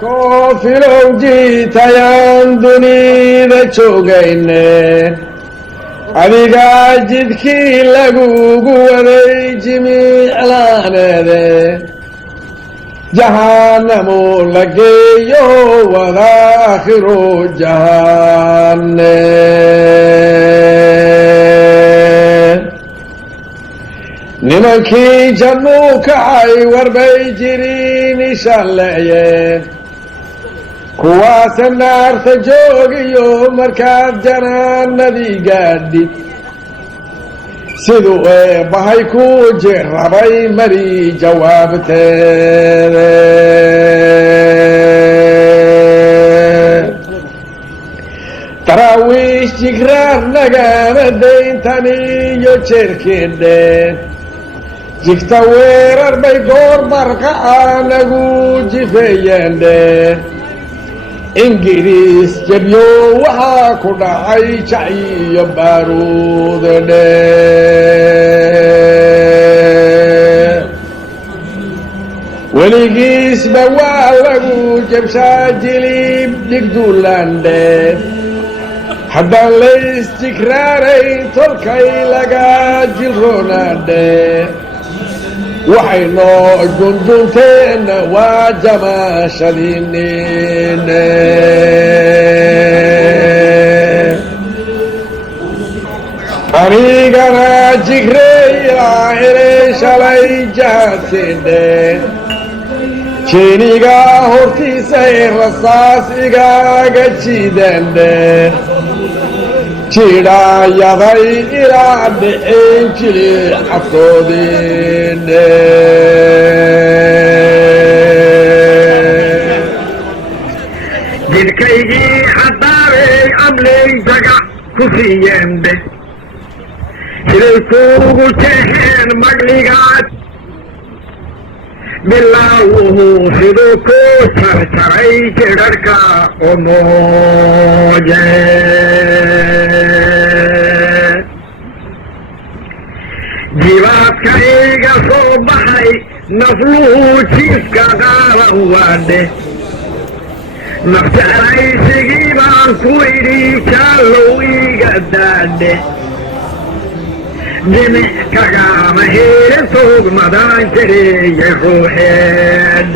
كوفلو جيت يندني ذا شوقين أبيقا جدكي لقوق وذي جميع لانه جهنم لقيو وذاخر جهنم نمكي جنوك عي وربي جريني شلعين كواس النار تجوغيو مركب جنان نذي قادي سيدو بهايكو جربي مري جوابته تراويش جكرار نقام الدين تاني يوشيركين دين جكتوير اربي دور برقع نقو جفيين دين إنجليز جبيو وحاكو دعي شعي بارود وليقيس بوالغو جبشا جليب دقدولان دي حدا ليس تكراري تركي لقا جلرونان دي وحينو جندونتين واجما شدينين أريقنا جكري عيريش علي جاسين شينيقا هورتي سير رصاصيقا قجيدين جيدا يضي إلى الدعين جلي حفظودين جلكيجي حطاري عملي زقع كفريين دي جلكوغو تهين مقلقات بالله سيدوكو سرسري جدركا وموجه جيبات كايغا صوبحي نفلو تيسكا غارا واده نفتعي سيجيبان كويري كالو إيغا داده جميع كاقام هير سوق مدان كري يروحين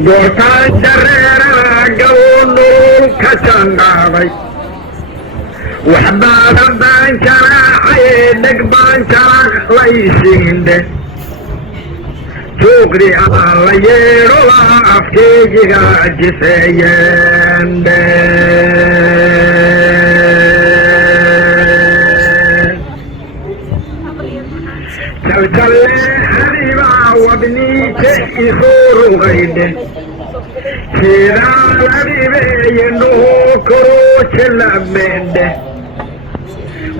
دوتان جريرا قولو كسندابي وحبادا بانكرا عيدك بانكرا ليسين ده سوقري على يرولا أفتيجيها جسيين ده تلتلي حبيبا وابني تيخور غيده كذا حبيبي ينو كروش لمنده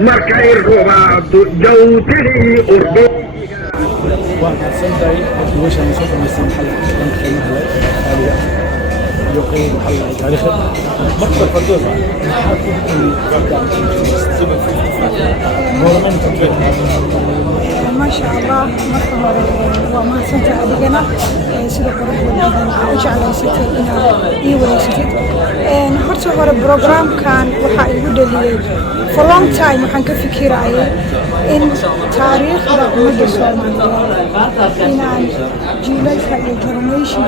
مركي الرباط جوتلي أردو واحد سنتي وش أنا سوف نسمع حلقة من خلال هذه يقيم حلقة تاريخي مكتب فردوس ما شاء الله مرحبا وما سنت أدينا سيد قرب وجه على ستة إيوه ستة نحط هذا البرنامج كان وحا يقول لي for long time وحن كفكر عليه إن تاريخ الأمة السومالية إن جيلك الجرميشي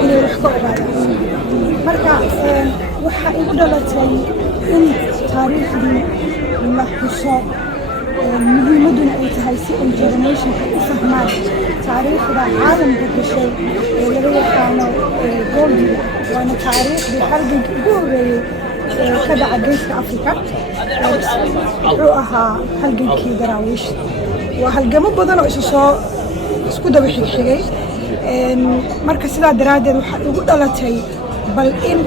إلى الحكومة مركا وحا يقول لي إن تاريخ المحسوب مهمدنا أي تهيسي الجرميشن كإفهمات تاريخ العالم بكشي اللي كانوا جولدي وأنا تاريخ بحرب جوري كذا عجيش أفريقيا رؤها حلقة كي دراويش وحلقة مبادرة إساسا سكودا بحكي مركز سلا درادة وحلقة دلتي بل إن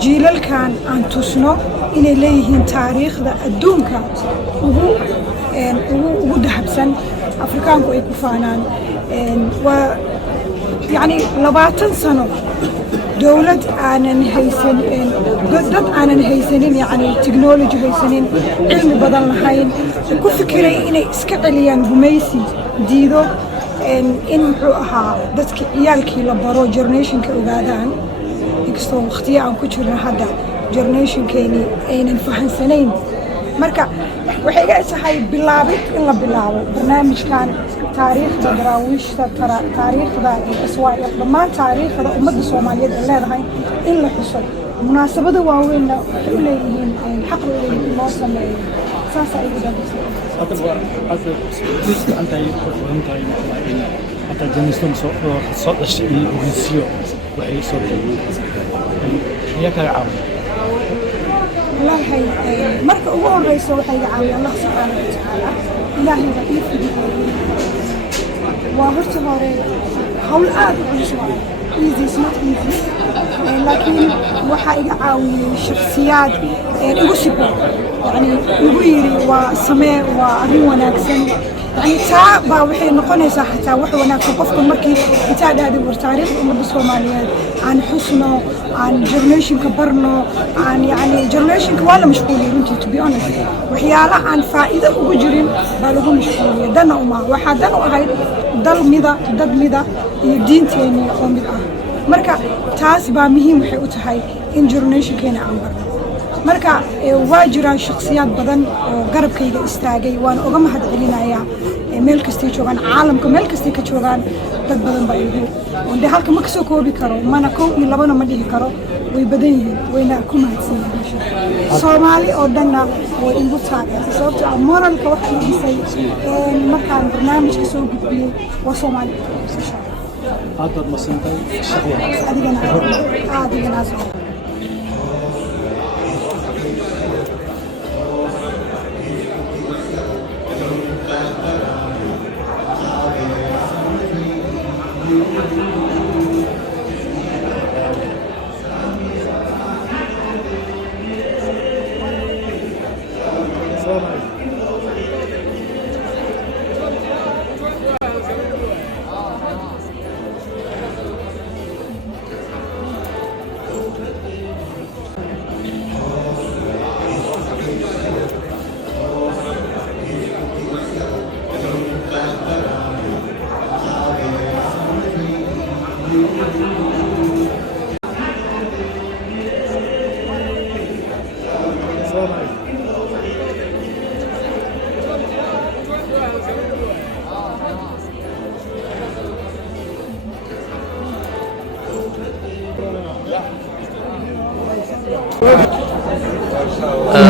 جيل كان أن تصنع إن إليهن تاريخ ذا الدونكا وهو ذهبسن أفريقيانكو أي كفانان ويعني 20 سنة دولة آنن هيسن دولة آنن هيسنين يعني تكنولوجي هيسنين علم بدل هاين كفكري إني إسكعليان بميسي ديدو in muxuu ahaa dadka ciyaalkii la baro generationka ogaadaan inkastoo waqtiyo aan ku jirno hadda generationkeeni aynan fahansanayn marka waxay iga tahay bilaabid in la bilaabo barnaamijkan taariikhda daraawiishta taariikhda Israa'iil dhammaan taariikhda ummadda Soomaaliyeed ee leedahay in la xuso munaasabada waaweynna waxay u leeyihiin xaq u leeyihiin loo sameeyo saas ay ugu dambeysay أنت حتى جنسون صوت الشيء وهنسيو وحي صوت هي كعاون والله مركب هو الرئيس وحي عاون الله سبحانه وتعالى إلهي ضعيف وهرت هوري حول easy is not easy لكن وحي عاون شخصيات يوسفوا يعني يغيري وسماء وأرين وناكسن يعني تا وحي نقنيسا حتى وحي وناكسن قفكم مركي بتاع هذا والتاريخ أمد الصوماليات عن حسنه عن جرنيشن كبرنا عن يعني جرنيشن كوالا مشغولين انتي to be honest وحيالا عن فائدة وجرين بالغو مشغولين دانا وما وحادانا وهاي دل ميدا دد ميدا دين تيني وميدا مركا تاس با مهم وحي اتهاي in جرنيشن كينا عن برنا marka waa jiraan shakhsiyaad badan oo garabkayga istaagay waan uga mahad celinayaa meel kastay joogaan caalamka meel kastay ka joogaan dad badan baa igu wanda halka ma kasoo koobi karo mana kow iyo labana ma dhihi karo way badan yihiin wayna ku mahadsan yihiin Soomaali oo dhanna way igu taageertay sababtoo ah moralka waxa ay dhisay markaan barnaamijka soo gudbiyay waa Soomaali هذا المصنع الشغل adigana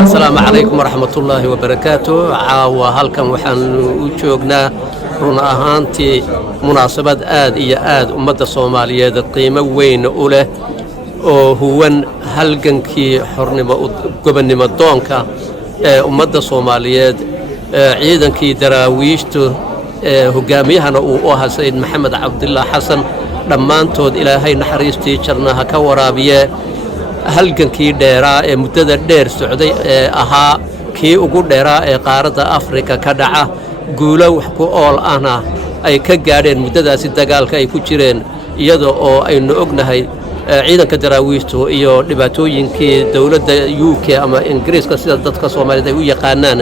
السلام عليكم ورحمة الله وبركاته عاوة هالكم وحن وجوجنا رنا هانتي مناسبة آد أمد الصومالية قيمة وين أوله هو هالجنكي حرنما قبنما دونكا أمد الصومالية عيدا كي دراويشتو هجاميها نوها سيد محمد عبد الله حسن لما انتود إلى هاي نحريستي شرناها كورابية halgankii dheeraa ee muddada dheer socday ee ahaa kii ugu dheeraa ee qaaradda Afrika ka dhaca guulo wax ku ool ahna ay ka gaadheen muddadaasi dagaalka ay ku jireen iyadoo oo aynu ognahay ciidanka daraawiishtu iyo dhibaatooyinkii dawladda UK ama Ingiriiska sida dadka Soomaaliyeed ay u yaqaanaan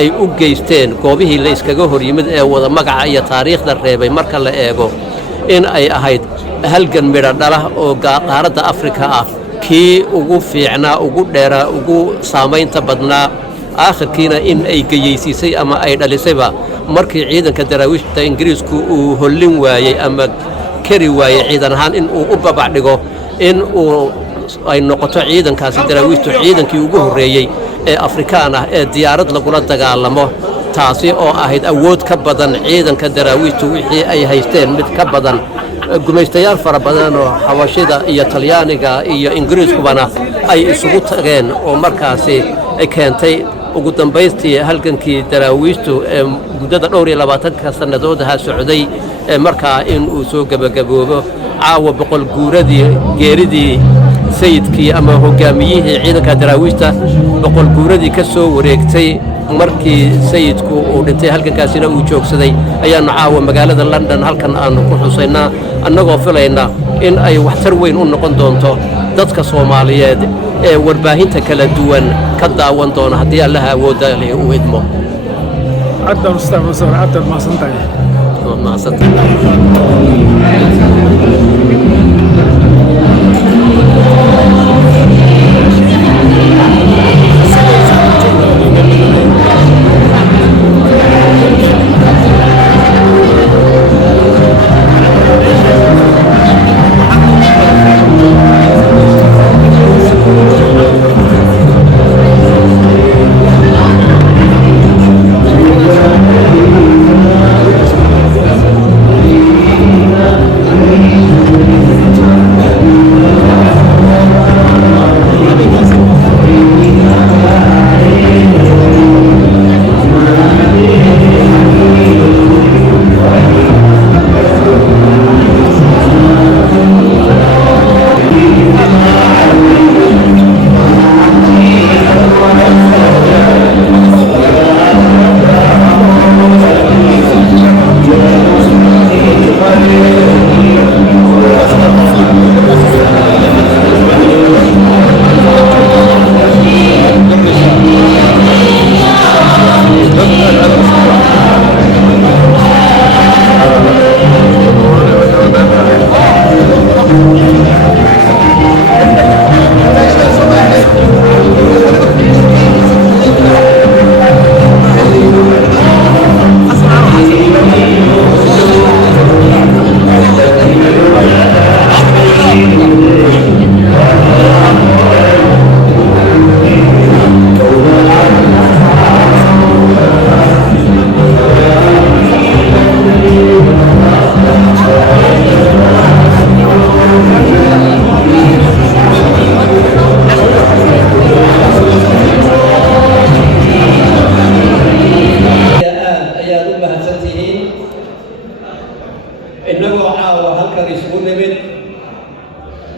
ay u geysteen goobihii la iskaga hor yimid ee wada magaca iyo taariikhda reebay marka la eego in ay ahayd halgan midho dhala oo qaaradda Afrika ah kii ugu fiicnaa ugu dheeraa ugu saamaynta badnaa aakhirkiina in ay geyeysiisay ama ay dhalisayba markii ciidanka daraawiishta Ingiriisku uu hollin waayay ama kari waayay ciidan ahaan in uu u babac dhigo in uu ay noqoto ciidankaasi daraawiishtu ciidankii ugu horreeyay ee Afrikaan ah ee diyaarad lagula dagaalamo taasi oo ahayd awood ka badan ciidanka daraawiishtu wixii ay haysteen mid ka badan gumaystayaal fara badan oo xawashida iyo Talyaaniga iyo Ingiriiskubana ay isugu tageen oo markaasi ay keentay ugu dambeystii halgankii daraawiishtu ee muddada 22 sanadood ha socday ee markaa in uu soo gabagaboobo caawa boqol guuradii geeridii sayidkii ama hogaamiyihii ciidanka daraawiishta boqol guuradii ka soo wareegtay markii sayidku uu dhintay halkankaasina uu joogsaday ayaanu caawa magaalada London halkan aanu ku xusaynaa annagoo filayna in ay waxtar weyn u noqon doonto dadka Soomaaliyeed ee warbaahinta kala duwan ka daawan doona haddii Allaha awoodda leh uu idmo عبد المستعمر عبد المصنع mahadsantahay.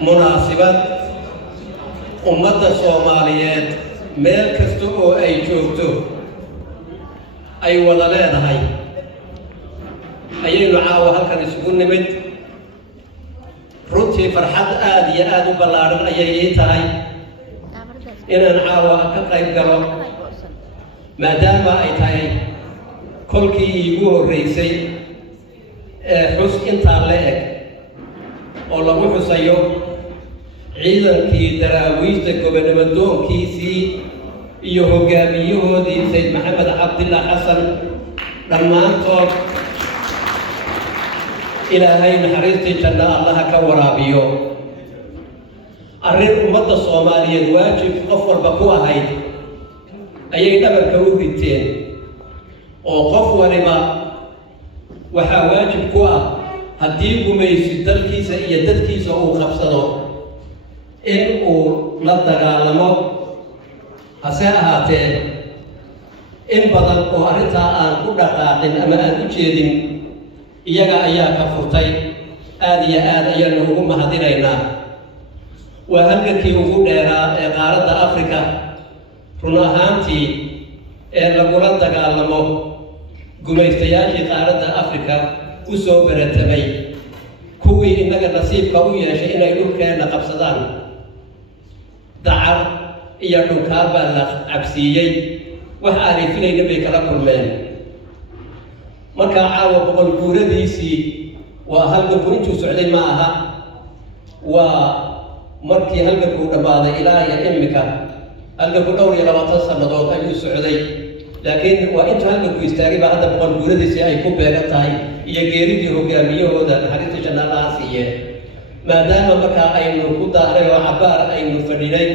munaasabad ummadda Soomaaliyeed meel kasta oo ay joogto ay wada leedahay ayaynu caawa halkan isugu nimid runtii farxad aad iyo aad u ballaaran ayay ii tahay inaan caawa ka qayb galo maadaama ay tahay kolkii iigu horreysay xus intaan la eg oo lagu xusayo ciidankii daraawiishta gobonnimadoonkiisii iyo hogaamiyahoodii Sayid Maxamed Cabdillah Xasan dhammaantood ilaahay naxariistii janna allaha ka waraabiyo arrin ummadda Soomaaliyeed waajib qof walba ku ahayd ayay dhabarka u riteen oo qof waliba waxaa waajib ku ah haddii gumaysi dalkiisa iyo dadkiisa uu qabsado in uu la dagaalamo hase ahaatee in badan oo arrintaa aan ku dhaqaaqin ama aan u jeedin iyaga ayaa ka furtay aad iyo aad ayaanu ugu mahadinaynaa waa halgankii ugu dheeraa ee qaaradda Afrika run ahaantii ee lagula dagaalamo gumaystayaashii qaaradda Afrika u soo baratamay kuwii innaga nasiibka u yeeshay inay dhulkeenna qabsadaan dacar iyo dhulkaa baa la cabsiiyey wax aanay filayna bay kala kulmeen markaa caawa boqol guuradiisii waa halganku intuu socday ma aha waa markii halganku dhammaaday ilaa iyo imika halganku dhowr iyo 20 sannadood ayuu socday laakiin waa intuu halganku istaagay baa hadda boqol guuradiisii ay ku beegan tahay iyo geeridii hogaamiyahooda naxariista janna allaha siiye maadaama markaa aynu ku daaray oo cabaar aynu fadhinay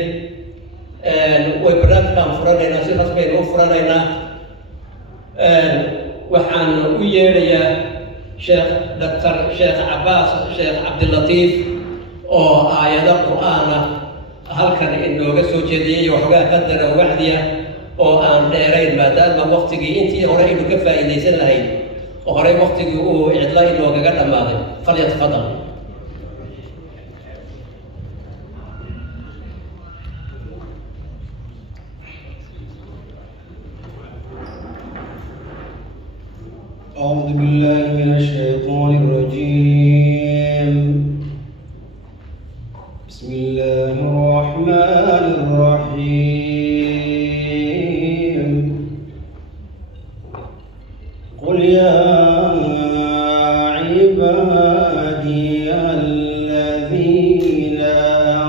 way barnaamijkaan furanaynaa si rasmiyaynu u furanaynaa waxaan u yeedhayaa Dr. Sheekh Cabbaas Sheekh Cabdilatiif oo aayado qur'aan ah halkan inooga soo jeediyay waxoogaa qadara wacdiya oo aan dheerayn maadaama waqtigii intii hore aynu ka faa'iidaysan lahayd oo horey waqtigii uu cidla inoogaga dhammaaday falyatafadal أعوذ بالله من الشيطان الرجيم بسم الله الرحمن الرحيم قل يا عبادي الذين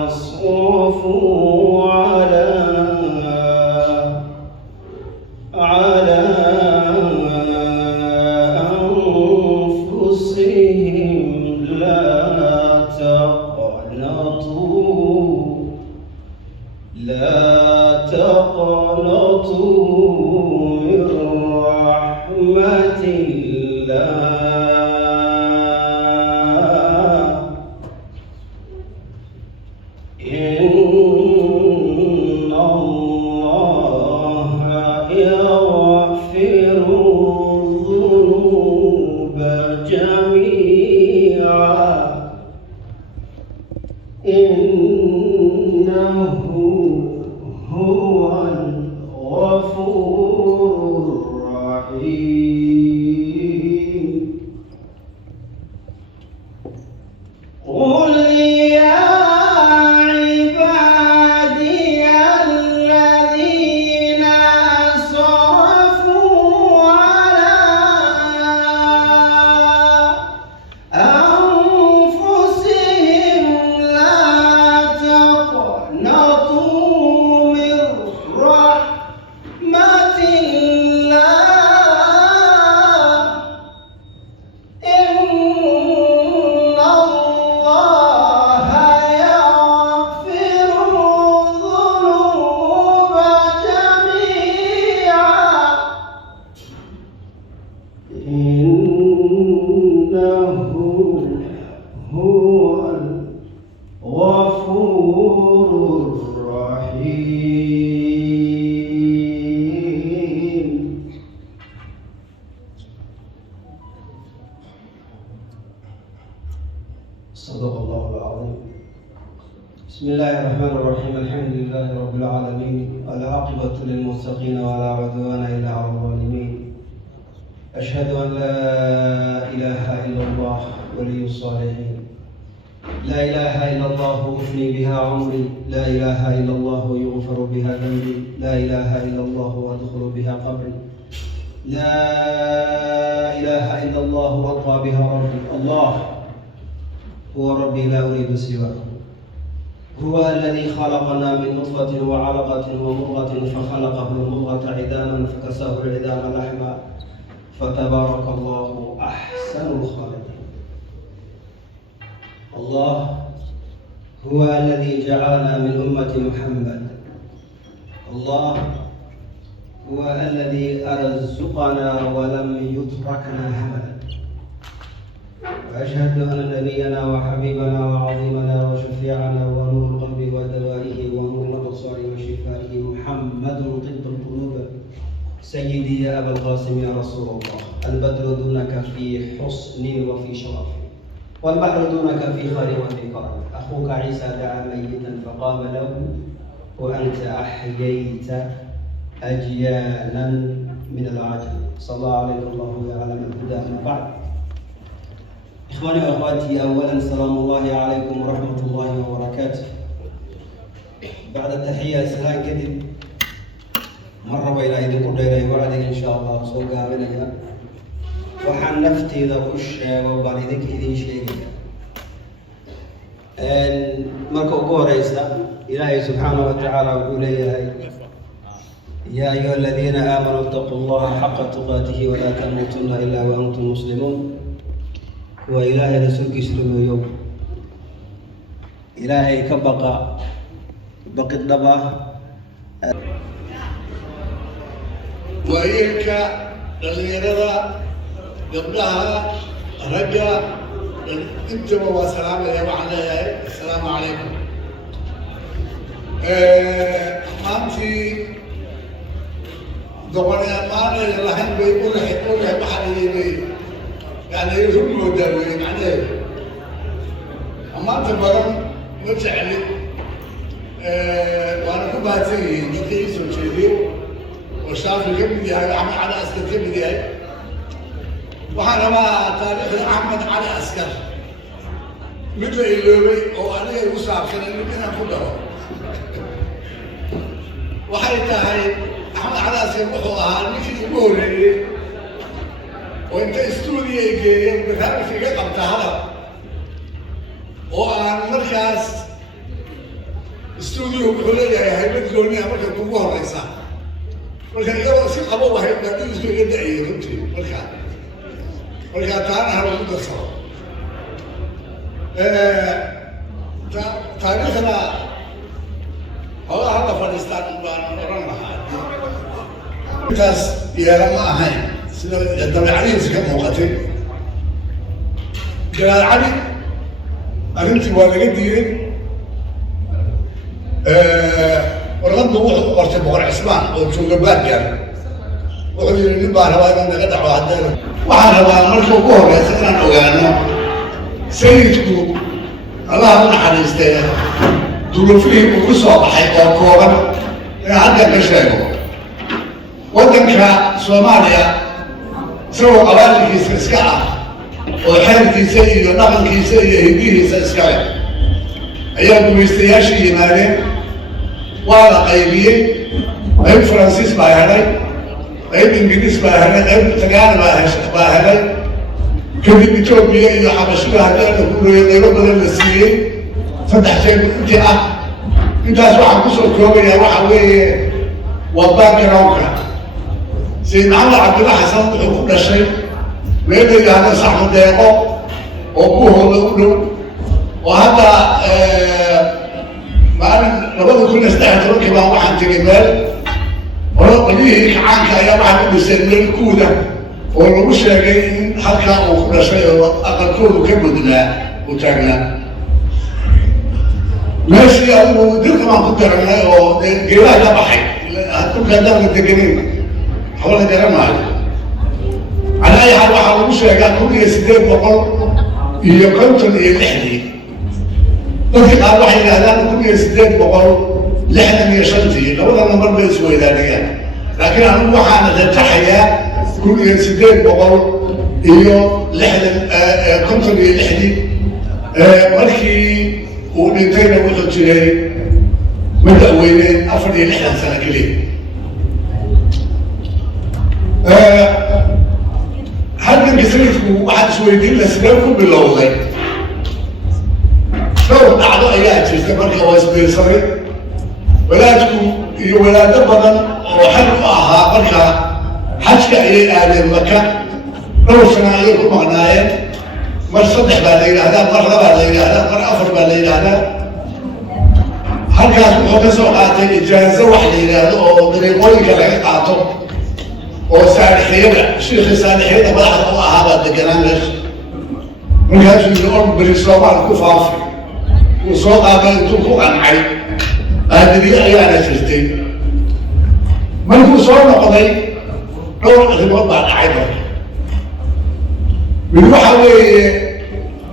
أسرفوا على أنفسهم لا تقنطوا من رحمة الله إن الله يغفر الذنوب جميعا إنه هو الغفور الرحيم قل يا عبادي الذين أسرفوا على أنفسهم لا تقنطوا من رحمة الله إن الله يغفر الذنوب جميعا إنه هو الغفور الرحيم صدق الله العظيم. بسم الله الرحمن الرحيم. الحمد لله رب العالمين، العاقبة للمتقين ولا عدوان إلا على الظالمين. أشهد أن لا إله إلا الله ولي الصالحين. لا إله إلا الله أفني بها عمري، لا إله إلا الله يغفر بها ذنبي، لا إله إلا الله أدخل بها قبري، لا إله إلا الله أرضى بها ربي. الله هو ربي لا أريد سواه. هو الذي خلقنا من نطفة وعلقة ومضغة فخلقه المضغة عظاما فكساه العظام لحما فتبارك الله أحسن الخالقين. الله هو الذي جعلنا من أمة محمد. الله هو الذي أرزقنا ولم يتركنا هملا. وأشهد أن نبينا وحبيبنا وعظيمنا وشفيعنا ونور القلب ودوائه ونور الأبصار وشفائه محمد طب القلوب سيدي يا أبا القاسم يا رسول الله. البدر دونك في حسن وفي شرف، والبحر دونك في خير وفي كرم. أخوك عيسى دعا ميتا فقام له، وأنت أحييت أجيالا من العجل. صلى الله عليه الله يا علم الهدى. أما بعد، إخواني وأخواتي، أولا سلام الله عليكم ورحمة الله وبركاته. بعد التحية سلام كذب مرة بين أيديكم ديري وعدك إن شاء الله سوق قابلنا وحن نفتي ذا وش وبعدك إذن شيء مركو قوريسا إلهي سبحانه وتعالى ويقول يا أيها الذين آمنوا اتقوا الله حق تقاته ولا تموتن إلا وأنتم مسلمون. وإلهي رسولك يسلم يوم إلهي كبقى بقي الدبا وإيك دليرها قبلها رجع انتم وسلام يا وعلى السلام عليكم. أمامتي دوري أمان الرحم بيقول حكون بحريني يعني يفهم مدوي معناه أما تبرم متعلي وأنا كباتي نقيس وشيء وشاف الكبد هاي أحمد علي أسكر كبد هاي وأنا ما تاريخ أحمد علي أسكر مثل اللوي أو أنا يوسف كان اللي بينا كله وحيتها هاي أحمد علي أسكر وحوها مثل يقولي وانت استوديو جاي بتعرف في رقم هذا وأنا مركز استوديو بحولي هيبت لوني مركز كوبوها رئيسا مركز يلا سيق أبوه هيبت لوني استوديو يدعي رمتي مركز تعالى هذا مدة صار تاريخنا هو هذا فلسطين ورنا مركز يا لما هاي يدمي عليه سكان موقتين جلال علي أنتي ولا جدي ورغم هو قرت بقر عثمان وشو جبات يعني وقال لي نبى هواي من قدح وعدنا وعلى هواي مركب قوة يا سكان أوجانا سيدكم الله من حريسته دولو فيه وقصوا بحياة كورا عندك مشاكل ودنك سوماليا سووا قوانين كيسكا وحيرتي سيء ونقلكي سيء هديه سيسكا أيام مستياشي يمالين ولا قيبيين قيب فرنسيس باهلي قيب إنجليز باهلي قيب تقال باهلي كذي إثيوبيا إذا حبشوا هذا نقولوا يقولوا بدل السيء فتح شيء أنت أسمع قصة كوبيا وحوي وباك روكا سيد محمد عبد الله حسن وحقوق الشيء ويبدأ هذا صاحب دقيقة وأبوه له وهذا ما لابد كل نستعد ركب واحد جبال وليه عنك يا واحد بسلم الكودة والرموش جايين حتى وكل شيء أقل كود كبدنا وتعنا ماشي أو دير كمان كنت رجلا وجيلا تبحي هتكون كذا متجنين حول جرام على أي حال واحد الرموش جاي كل يسدين بقول يقتل يلحني dadka qaar waxay yiraahdaan kun iyo 865 labada number bay isku weydaanayaan laakiin anigu waxaan rajxayaa kun iyo 866 markii uu dhintayna wuxuu jiray madaxweyne 64 sano kaliya halkan kisriifku waxaad isweydiin la sidee ku bilowday لو بعض أيات يستمر كواسبير صغير ولادكم يولاد بدن وحلقها بركة حتى أي أهل مكة لو سنعيكم مغنايا مر صدح بالليل هذا مر بالليل هذا مر أفر بالليل هذا هل كانت محدثة وقاتل إجازة وحليل هذا ودريقوي كلاك قاطب وسالحين الشيخ سالحين بلاحظ هذا الكلام ليش من هذا الأمر بالإسلام على الكفافي وصوت عبالتو كو قنعي هذه أيانا شرتين من هو صور نقضي دور أخذ بعد عيبه من وحوي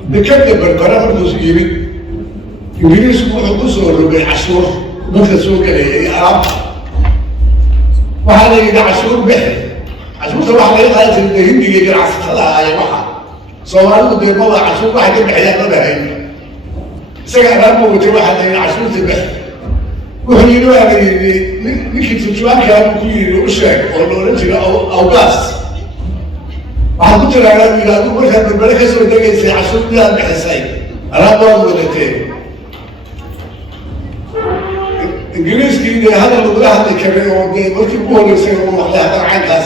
بكتب بالقرار المسيري إنجليز وحقوصه بالعشور مثل سوق العرب وهذا يدع عشور بحر عشور طبعا لا يقال الهندي يجي عصفها يا واحد صوروا دي مضى عشور واحد بحياة مبهين سجى موت واحد من عشرة البحر وحيلوا يعني نكتب تجوان كانوا كيلو وشاك ولا رجل أو باس وحقول ترى أنا بيلاقوا مثلا بالبركة سوى دقيقة في عشرة بلاد بحسين أنا بقول ولتين إنجليز كده هذا اللي بلاه اللي كمان ودي ممكن بقول يصيروا محلها عن كاس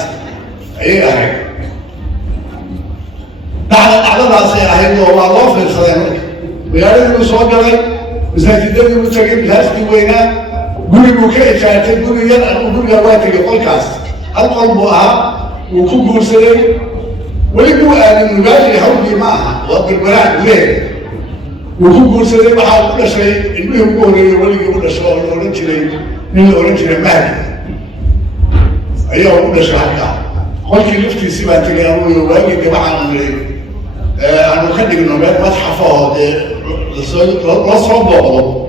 أيه هاي على راسي هاي الله في الخير ويارد الصوت جاي مساجد المتجمع هاسي وينا قولي بوكي شاتين قولي يلا قولي جواتي قول كاس القلب وها وكوكو سلي ولكو أنا مبالي حولي معها وبالبلاد ليه وكوكو سلي بحاول كل شيء المهم قولي ولي يقول الشغل الأورنجري من الأورنجري مالي أيوه قول الشغل قلت لفتي سيباتي قالوا يواجه جماعة أنا خدي النوبات متحفة لا صوبه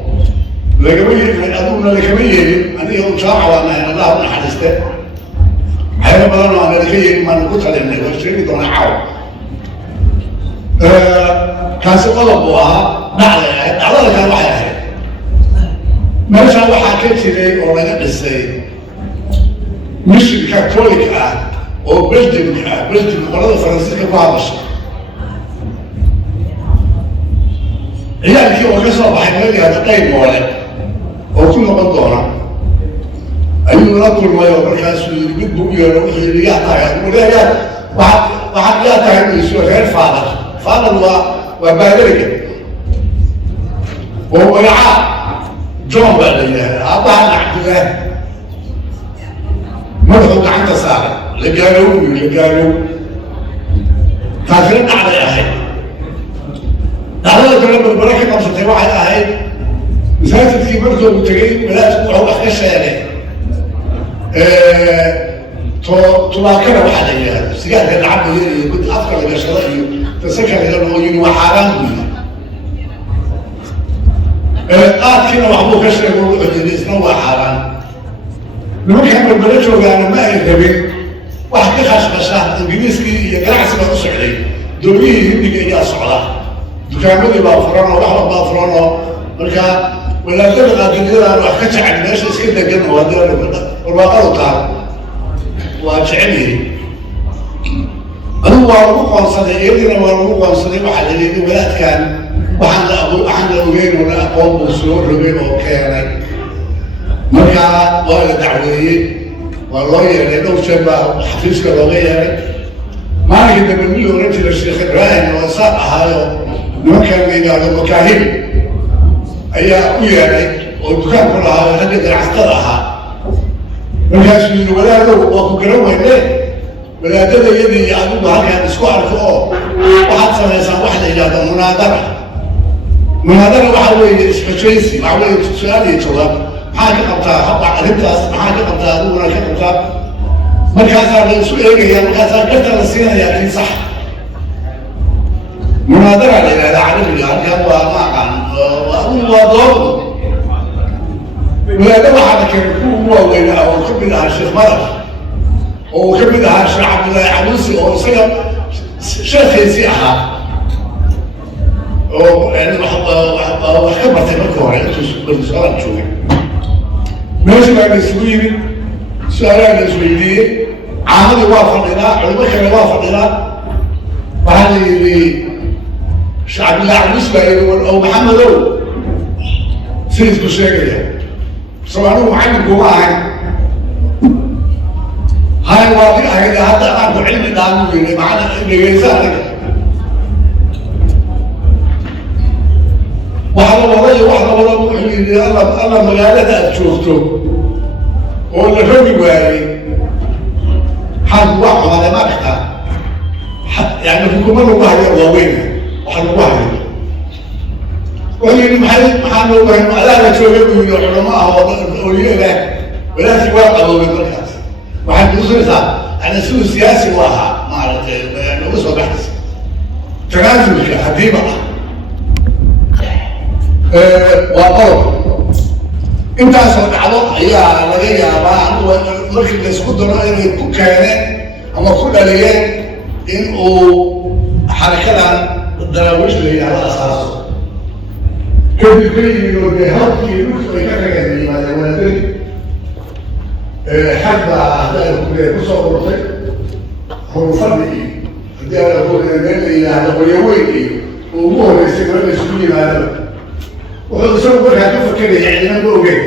لكمية أظن لكمية أنا يوم شاعر وأنا الله من حدثته حين بدنا أنا لكي ما نقول على النبي وشري دون عاو كان سقلبوها نعلى على كان واحد ما شاء الله حكيت لي وأنا نسي مش الكاثوليك oo Belgium qolada Faransiiska ku hadasha ciyaalkii oo ka soo baxay meel yahda qayb moole oo ku noqon doona ayuu la kulmay oo markaasuu yidhi mid buu yeero wuxuu yidhi yaa tahay waxaad yaa tahay mayso reer faadar waa baadariga oo magaca John baa la yidhahda aabbaha Cabdilaahi madaxuu gacanta saaray la gaalow taasina dhacday ahayd dacdada kale barbara ka qabsatay waxay ahayd masaajidkii markuu tegey walaadku wuxuu wax ka sheegay tubaakada waxaa la yidhahda sigaarka lacabaya iyo mid afka la gashada iyo tasaka laga oo yidhi waa xaaraan buu yidhi qaadkiina waxbuu ka sheegay wuxuu yidhi isna waa xaaraan nimankan barbara joogaana ma ay rabin wax ka khashkhasha ingiriiskii iyo ganacsiga u socday dowlihii hindiga ayaa socda dukaamadii baa furan oo waxba baa furan oo markaa walaadada qaadiliyadaan wax ka jecel meesha iska degan oo barwaaqadu taal waa jecel yihiin adigu waa lagu qoonsaday iyadina waa lagu qoonsaday waxaa la yidhi walaadkan waxaan la ogeyn oo la aqoon buu soo rogay oo keenay markaa waa la dacweeyey waa loo yeelay dhowr jeer baa xafiiska looga yeelay maalinkii dambe mid la oran jira Sheekh Ibraahim oo saaq ahaayo nimankan la yidhaahdo makaahib ayaa u yeelay oo dukaan ku lahaa ragga ganacsatada ahaa markaasuu yidhi walaadow waa ku garan weynee walaadada iyadii iyo adigu halkaan isku arko oo waxaad samaysaan wax la yidhaahdo munaadara waxaa weeye isxujaysi waxaa weeye su-aal iyo jawaab maxaa ka qabtaa haba arrintaas maxaa ka qabtaa adiguna ka qabtaa markaasaa la isu eegaya markaasaa garta la siinayaa kii sax munaadara la yidhahda carabiga halkan waa ma aqaan adigu waa dood walaada waxaa la keenay kuwa ugu waaweyn ah oo ka mid ahaa Sheekh Madar oo uu ka mid ahaa Sheekh Cabdillaahi Caluusi oo isaga sheekhiisii ahaa oo wax ka bartay marka hore intuu soo joogay meesha baa la isugu yimid su-aalaha la isweydiiyey caamadii waa fadhinaa culimo kale waa fadhinaa waxaa la yidhi Sheekh Cabdillaahi Caluusi baa yidhi oo Maxamedow sidiisku sheegaya soo anigu macallinkuma ahayn hay waa di ahayd hadda anaanku cilmi dhaanu yidhi macana dhegeysa aniga wax la wada wuxuu yidhi alla magaalada aad joogto oo la rogi waayey xag wax xumaday ma aragtaa yani xukuuma lagu hayo waaweyn wax lagu hayo wuxuu yidhi maxaa loogu hayo adaala joogay buu yidhi culamo ah oo oliyelah walaakii waa qaboobay markaas waxay kutusaysaa yani siduu siyaasi u ahaa maaragtay uga soo baxaysa tanaasulka hadiiba ah waa qodob intaasoo dhacdo ayaa laga yaabaa markii la isku daro inay ku keeneen ama ku dhaliyeen in uu xarakadan daraawiish la yidhahdo asaaso kadib ka yimid oo dee habkii dhulku ay ka tageen yimaadeen walaadadii xag baa haddaala kusoo ururtay hurufadhi iyo haddii ala meel la yidhaahdo qoryaweyn iyo oo ugu horreysay marka isugu yimaadaba wuxuu isagu markaa ka fakeraya ciidan ma ogeyn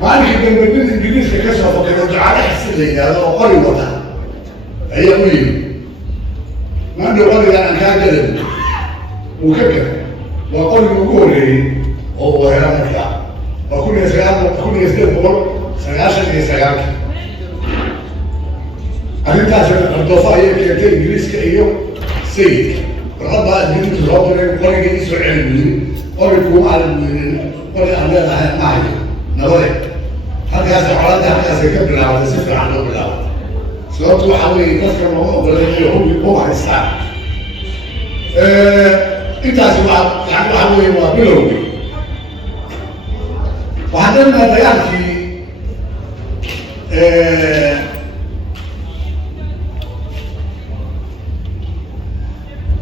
maalinkii dambe mid ingiriiska ka soo fakero ducaale xisi la yidhaahdo oo qori wata ayaa u yimid maandhow qoriga aan kaa galan uu ka galay waa qorigii ugu horreeyey oo uu hela markaa waa kun iyo 1899 arrintaas ardoofa ayay keentay ingiriiska iyo sayidka warqad baa ingiriisku soo diray qorigii isoo celi buu yiri qori kuuma alan buu yiri qori aan leedahay ma hayo nabade halkaas colaadda halkaasay ka bilaabatay si fiican loo bilaabay sababtu waxaa weeye dadka looga ogolay inay hubi u haystaan intaasi waxaa weeye waa bilowgii waxaan dhanaa dagaalkii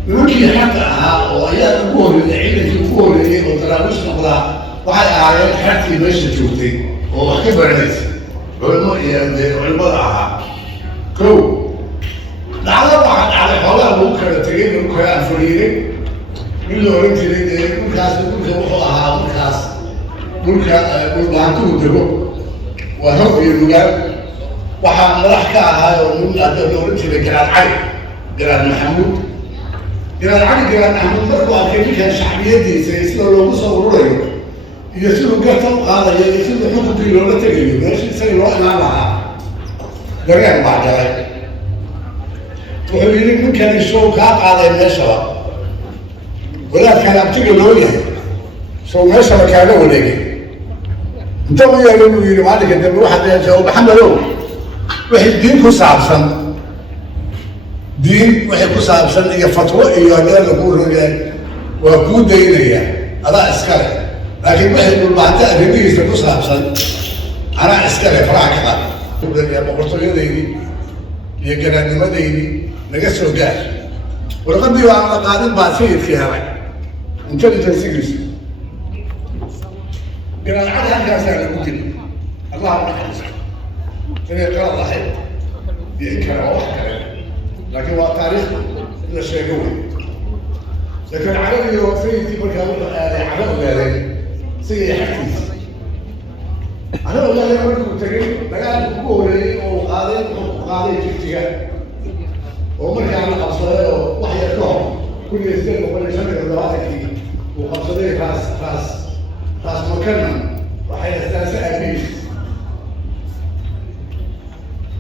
nimankii xagga ahaa oo ayaa ugu horreeyay ciidankii ugu horreeyey oo daraawiish noqdaa waxay ahaayeen xagkii meesha joogtay oo wax ka baranaysa culimo iyo dee culimada ahaa kow xiriiray in la oran jiray dee dhulkaas dhulka wuxuu ahaa markaas dhulka dhulbahantuu dego waa hog iyo lugaal waxaa madax ka ahaa oo nin hadda la oran jiray garaad cali garaad maxamuud markuu arkay ninkan shacbiyadiisa iyo sida loogu soo ururayo iyo siduu garta u qaadayo iyo siduu xukunkii loola tegayo meeshii isaga loo imaan lahaa dareen baa galay wuxuu yidhi ninkani show kaa qaaday meeshaba wadaadkaan abtiga loo yahay show meeshaba kaaga wareegay inta u yeelay buu yidhi maalinka dambe waxaad leedahay maxamedow wixii diin ku saabsan wixii ku saabsan iyo fatwo iyo haddii lagu rogaay waa kuu daynaya adaa iskale laakiin wixii dhulbaanta arrimihiisa ku saabsan anaa iskale faraha ka qaad boqortooyadeydii iyo garaadnimadeydii naga soo gaar warqadii aan la qaadin baa sayidkii helay intelligencegiisa garaadcada halkaasaa lagu dili allah u naxariisto inay qalad ahayd iyo in kale oo wax kale laakiin waa taariikh in la sheego wey laakiin caradiyo sayidkii markaa wuxuu aaday caro ogaaday siga iyo xagtiisa caro ogaaday markuu tegay dagaalka ugu horeeyey oo uu qaaday wuxuu ku qaaday jigjiga oo markaa la qabsaday oo wax yar ka hor kulliya sideed boqol iyo shan iyo todobaatankii uu qabsaday raas makanan waxay astaasa aabihiis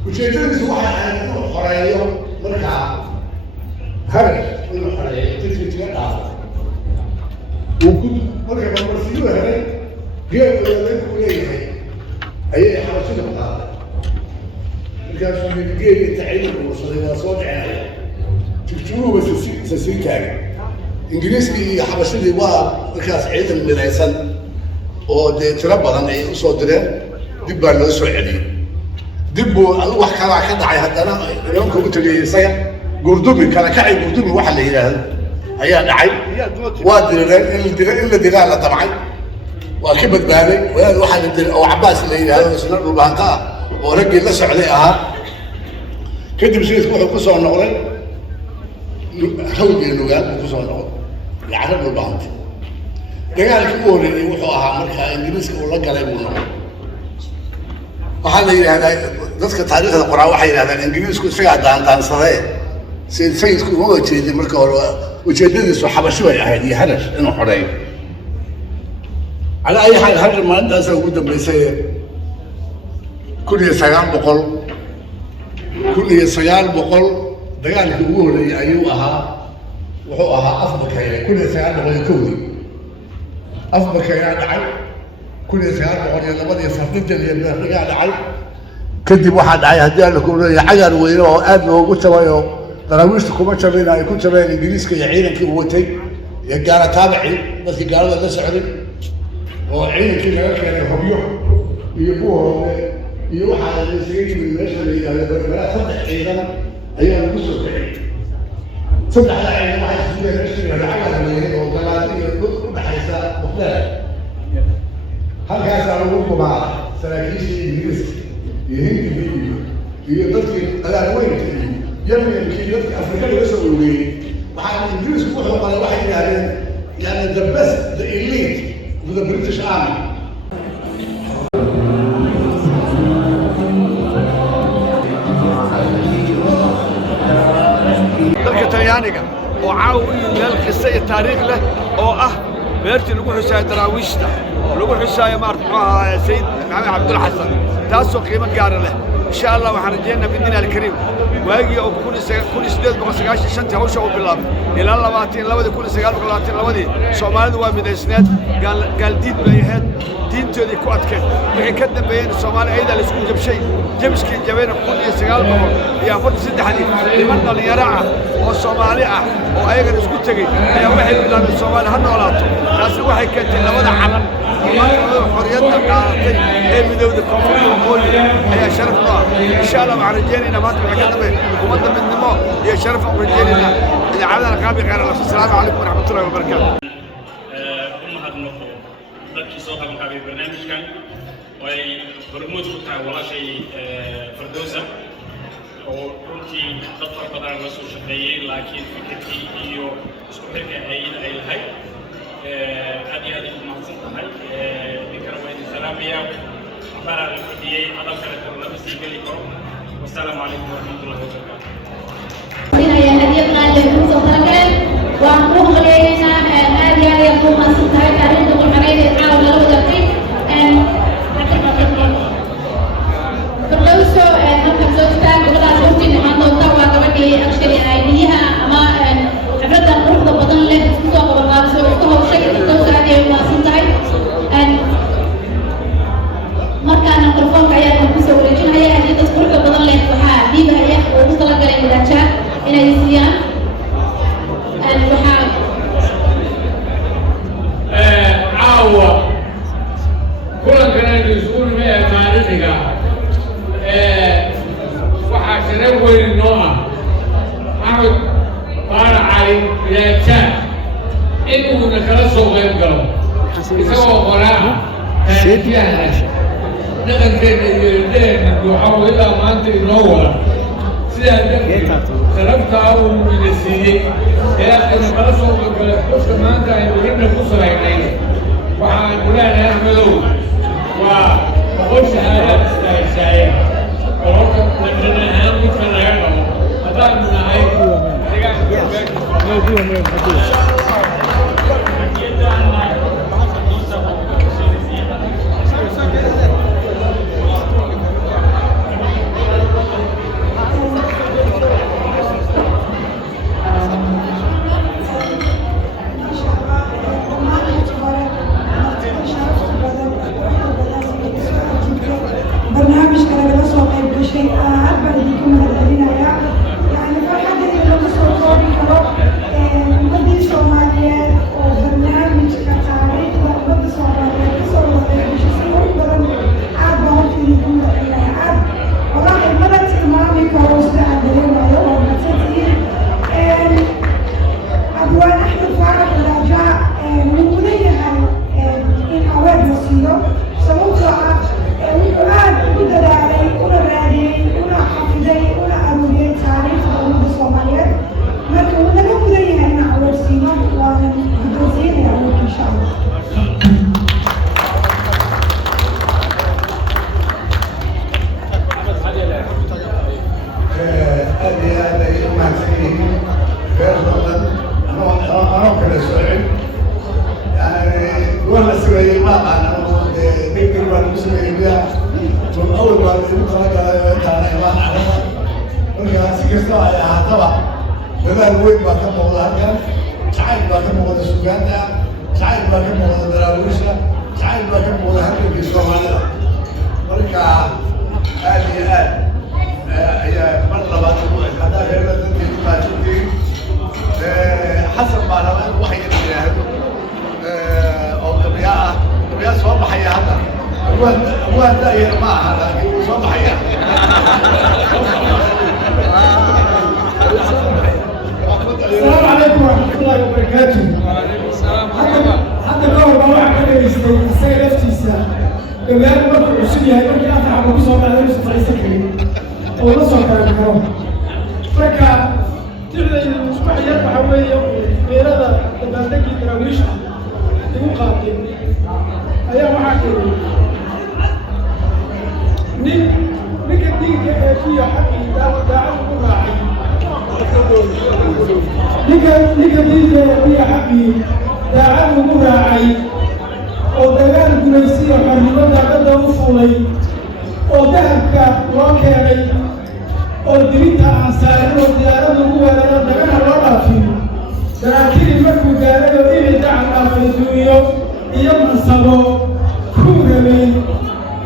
ujeedadiisu waxay ahayd inuu xoreeyo markaa harar inuu xoreeyo tirtiga dhaafo marka barbarsiyu helay geed odadanku leeyahay ayay xabashida ku qaaday markaasuu yidhi geedii taciidanku ursaday waa soo dhicinaya jigjuguuba sasii taagay ingiriiskii iyo xabashadii waa markaas ciidan midaysan oo dee tiro badan ay usoo direen dib baa loo soo celiyey dib buu wax kalaa ka dhacay haddana nimanka u tegay isaga gurdumi kala kacay gurdumi waxa la yidhaahdo ayaa dhacay waa direen in la dilaa la damcay waa ka badbaaday walaal waxaa la dilay oo cabaas la yidhaahdo isna dhulbaanta ah oo raggii la socday ahaa kadib sayidku wuxuu ku soo noqday hawgii lugaal buu ku soo noqday iyo carab dhulbaanta dagaalkii u horeeyey wuxuu ahaa markaa ingiriiska uu la galay buu noqday waxaa la yidhahdaa dadka taariikhda qoraa waxay yidhahdaan ingiriisku isagaa daandaansadee sayidku uma ujeedin marka hore ujeedadiisu xabashi bay ahayd iyo harar inuu xoreeyo calaa ay xaal harar maalintaasa ugu dambeysay kun iyo sagaal boqol dagaalkii ugu horeeyey ayuu ahaa wuxuu ahaa afbakaya kun iyo sagaal boqol iyo kowdii afbakayaa dhacay kun iyo sagaal boqol iyo labadii fardijan iyo beerdigaa dhacay kadib waxaa dhacay haddii alla kuleeya cagar weyne oo aad loogu jabay oo daraawiishta kuma jabin ay ku jabeen ingiriiska iyo ciidankii uu watay iyo gaala taabacii dadkii gaalada la socday oo ciidankii laga keenay hobyo iyo buuhoode iyo waxaa isaga yimid meesha la yidhahdo balbalaa saddex ciidan ayaa lagu soo bixiyey saddexda ciidan waxay sugeen meesha la yidhahdo cagar weyne oo galaadi iyo dhul u dhaxaysa muqdara halkaasaa lagu gumaa saraakiishii ingiriiska iyo hindigii iyo dadkii alaalweynka iyo yemyankii dadkii afrika laga soo ogeeyey waxaa ingiriisku wuxuu qalay waxay yidhahdeen yani the best the elite of the British Army dalka talyaaniga oo caawa u yimid meel qisa iyo taariikh leh oo ah beertii lagu xusaayo daraawiishta lagu xusaayo maarta muxuu ahaa sayid maxamed cabdulla xasan taasoo qiimo gaara leh insha allah waxaan rajaynaynaa bidnillahi alkariim waagii oo kun iyo siddeed boqol sagaashan shantii hawsha u bilaabay ilaa labadii kun iyo sagaal boqol labadii soomaalidu waa midaysneed gaaldiid bay ahayd diintoodii ku adkeed wixii ka dambeeyeyna soomaali ayadaa la isku jabshay jabiskii jabayna kun iyo sagaal boqol iyo afartan saddexdii niman dhallinyaro ah oo soomaali ah oo ayagana isku tegey ayaa waxay bilaabeen soomaali ha noolaato taasi waxay keentay labada calan xorriyadda qaadatay ee midowda koonfurta waqooyi ayaa sharaf noo ah insha allah waxaan rajaynaynaa maanta waxay ka dambeyn ummadda midnimo iyo sharaf aan rajaynaynaa idaacadana qaabi khayr allah asalaamu calaykum waraxmatullahi wabarakaatu dadkii soo qabanqaabay barnaamijkan oo ay hormuud ku tahay walaashay Firdawsa oo runtii dad fara badan la soo shaqeeyey laakiin fikirkii iyo isku xirka hay'ada ay lahayd aad iyo aad u mahadsan tahay ninkana waa idin salaamaya waxbaana la fadhiyey hadal kale lama sii geli karo wasalaamu calaykum waraxmatullahi wabarakaatu هدية غالية من صدرك وأنقوم علينا هذه يقوم أصدقائي تعرض الحرية العالم له دقيق فاللوسو ممكن زوجتك ولا زوجتي اللي عنده طبعا قبل أشكالي عينيها أما عبرت الروح ضبطان اللي تسوق والغابسة ويكوها بشكل التوسع هذه وأصدقائي marka aan telefoonka ayaan ku soo wareejinayaa hadii dad qurux badan leh waxa diibaya oo u tala galay wadaajka inay siiyaan waxa caawa kulankan aynu isugu nimay taariikhiga waxaa sharaf weyn noo ah axmed baar cali bilaajaan inuuna kala soo qayb galo isagoo qoraa taariikhyahan dhaqankeena iyo ildeena waxaa ilaa maanta inoo wada sidaa darteed sharaftaa uu ina siiyey ee ina kala soo qaybgalay qofka maanta aynu ragna ku salaynay waxaan kulaanahay ahmedow waa boqol shahaadaad istaahishaaye oo horta dhaqan ahaan midka laga qabo haddaanu nahay برنامج كان لسه قايل بشيء أربع دقيقة من الدنيا يعني فرحة إنه لسه صوري كلام مدي سوماليا وبرنامج كتاريخ ومدي سوماليا لسه قايل بشيء صوري كلام أربع دقيقة من الدنيا والله المرة إمامي كروس عندنا ويوم متى أبوان أحمد فارق الرجاء من مدينة إن أواد مصيره سموتها وأنا بدأ علي وأنا رادي وأنا حافظي وأنا أروي تاريخ الأمة الصومالية مركب وأنا كم بدأ هنا على السينما وأنا بدرسين أروي إن شاء الله. هذه يوم عسكري غير ضمن أنا كذا سؤال يعني ولا سوي ما أنا نقدر والمسلمين بيا من أول ما نقول كذا إيمان علينا نقول سكسنا يا هذا وما نقول ما كم موضوع كان شايف ما كم موضوع سجانة شايف ما كم موضوع دراويشة شايف ما كم موضوع هذا الصومالي مركا هذه هي مرة بعد هذا غير الذي ما تدري حسب ما أنا وحي الجاهل أو طبيعة صوب حياة هذا هو داير ما هذا صوب حياة السلام عليكم ورحمة الله وبركاته. حتى لو بروح كده يستاهل نفسي كمان برضه عشرين هاي ممكن أطلع على مصاب على نفسي في سكري أو نصر كمان فكا تبدأ المسبحيات محوية غير هذا تبادلك تراويش تقول قاتل أيام واحد نكديك في حقي داعم راعي نكديك في حقي داعم راعي oo dagaal gumaysiga xornimada dadda u fulay oo dahabka loo keenay oo dirinta aan saarin oo diyaarada ugu weeraro dagana loo dhaafin saraakiil markuu gaarayo inay dacal dhaafay duunyo iyo mansabo ku rabay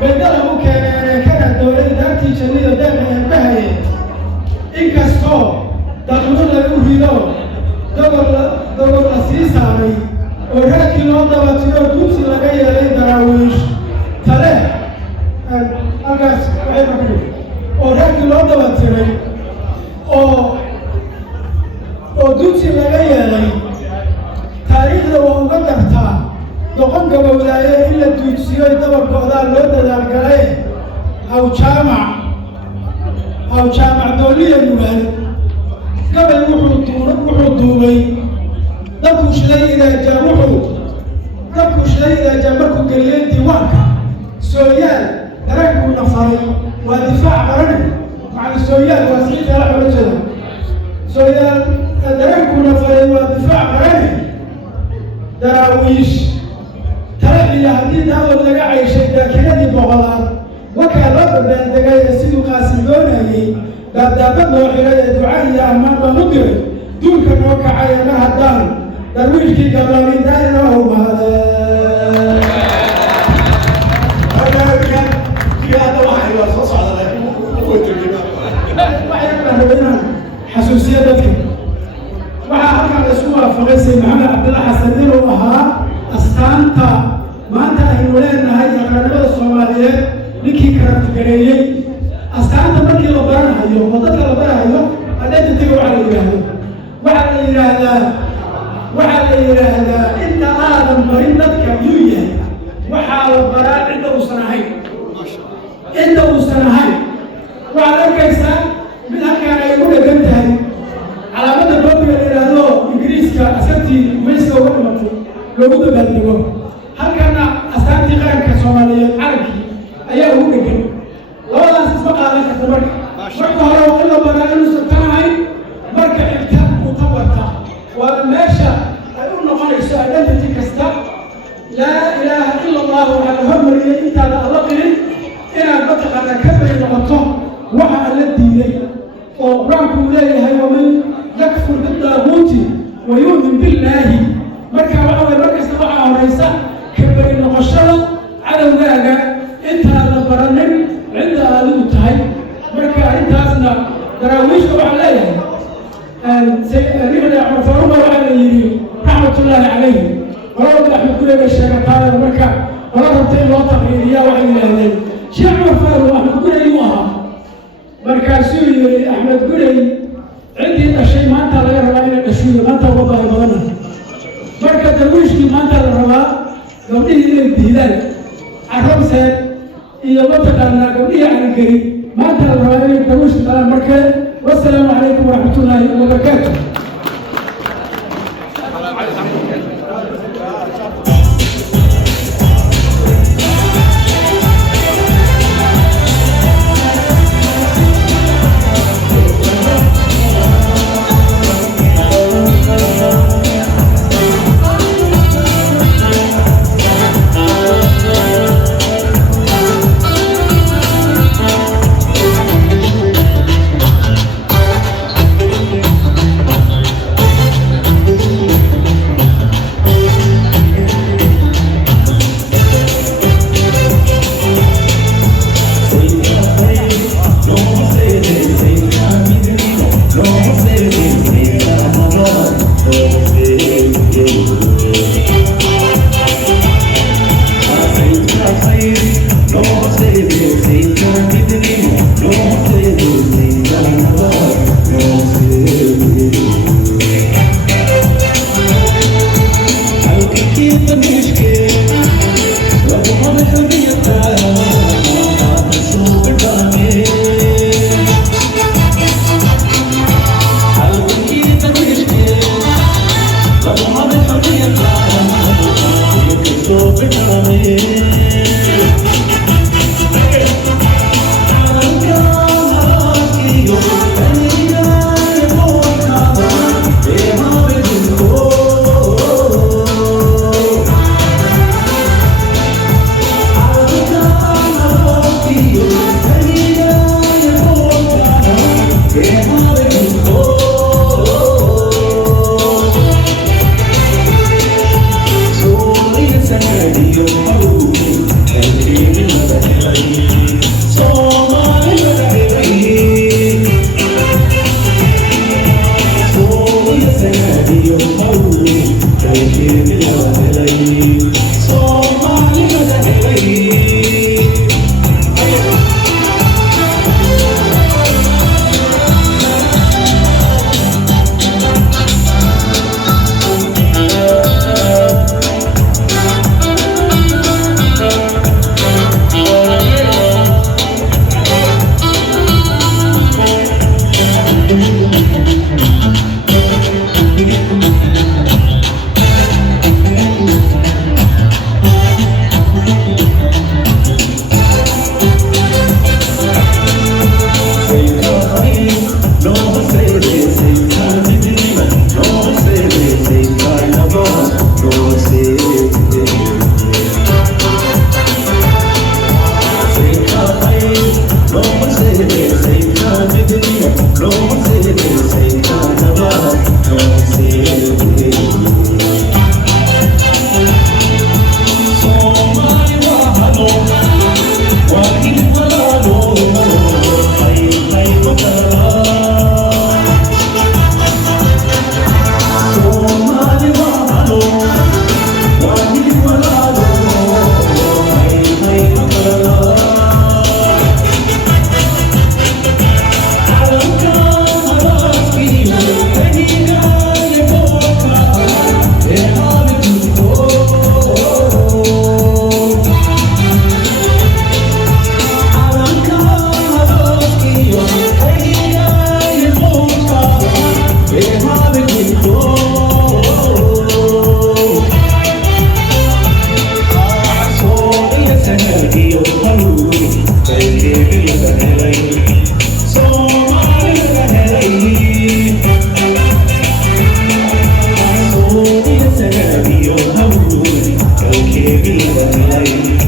bedela u keeneen kana dowlad daartii jannada deeqa eebbahaye inkastoo daqmo lagu rido dogol la sii saaray oo raadkii loo dabatiro dugsi laga yeelay daraawiish tale halkaas waxay ka kudhig oo raadkii loo dabatiray oo dugsi laga yeelay taariikhda waa uga dartaa doqon gabowdaaye in la duudsiyo dabarkoodaa loo dadaalgalay aw jaamac oo jaamac dooliya nugaal gabay wuxuu duubay dabkuu shiday idaajaa markuu geliyey diiwaanka sooyaal dareenkuuna faray waa difaac qarani macna sooyaal waa sii kala xola jira sooyaal dareenkuuna faray waa difaac qarani daraawiish taraxiya haddii daadood laga cayshay daakiradii boqolaad wakaa loo dabaaldegay ee siduu qaasim doonayey daabdaabad loo xiray ee duca iyo ammaan baan u diray duulka noo kacay ee mar haddaan darwiishkii gablaamin daa'ina humaade xasuusiya dadka waxaa halkan la isku waafaqay sayid maxamed cabdilla xasan inuu ahaa astaanta maanta aynu leenahay aqranimada soomaaliyeed ninkii karantigareeyey astaanta markii la baranayo oo dadka la barahayo identityga waxaa la yidhaahdaa inta aadan barin dadka yuu yahay waxaa la baraa cidda uusan ahayn waxaad arkaysaa mid halkaan ay ugu dhegan tahay calaamada boobiga la yidhaahdo ingiriiska askartii mayska uga dhimatay loogu dabaaldego halkana astaantii qaranka soomaaliyeed carankii ayaa ugu dhegan labadaas isma qaadan karta marka hore waa in la baraa inuusan tan ahayn marka xigta uu ka bartaa waana meesha ay u noqonayso identity kasta laa ilaaha ila allah waxaa la hormariyey intaada alla qilin inaad mataqaana ka bari noqoto waxa alla diiday oo qur-aanku uu leeyahay waman yakfur bidaaguuti wa yu'min billaahi marka waxa weye markasta waxaa horaysa ka bari noqoshada cadowgaaga intaada baranin cidda adigu tahay marka intaasna daraawiishka waxaa leeyahay nibada cumar faaruqa waxaa la yidhi raxmatullaahi calayhi qolada axmed gureyga sheegataada marka qola rabta in loo taqriiriyaa waxay yidhaahdeen sheekh cumar faaruq axmed gurey uu ahaa markaasuu yidhi axmed gurey ciddii dhashay maanta laga rabaa inay dhashuuyo maanta uga baahi badana marka darwiishkii maanta la rabaa gabdhihii inay diidaan carabseed iyo mataqaanaa gabdhihii caligeri maanta la rabaa inay darwiishka galaan marka wasalaamu calaykum waraxmatullaahi wabarakaatu के भी बनाई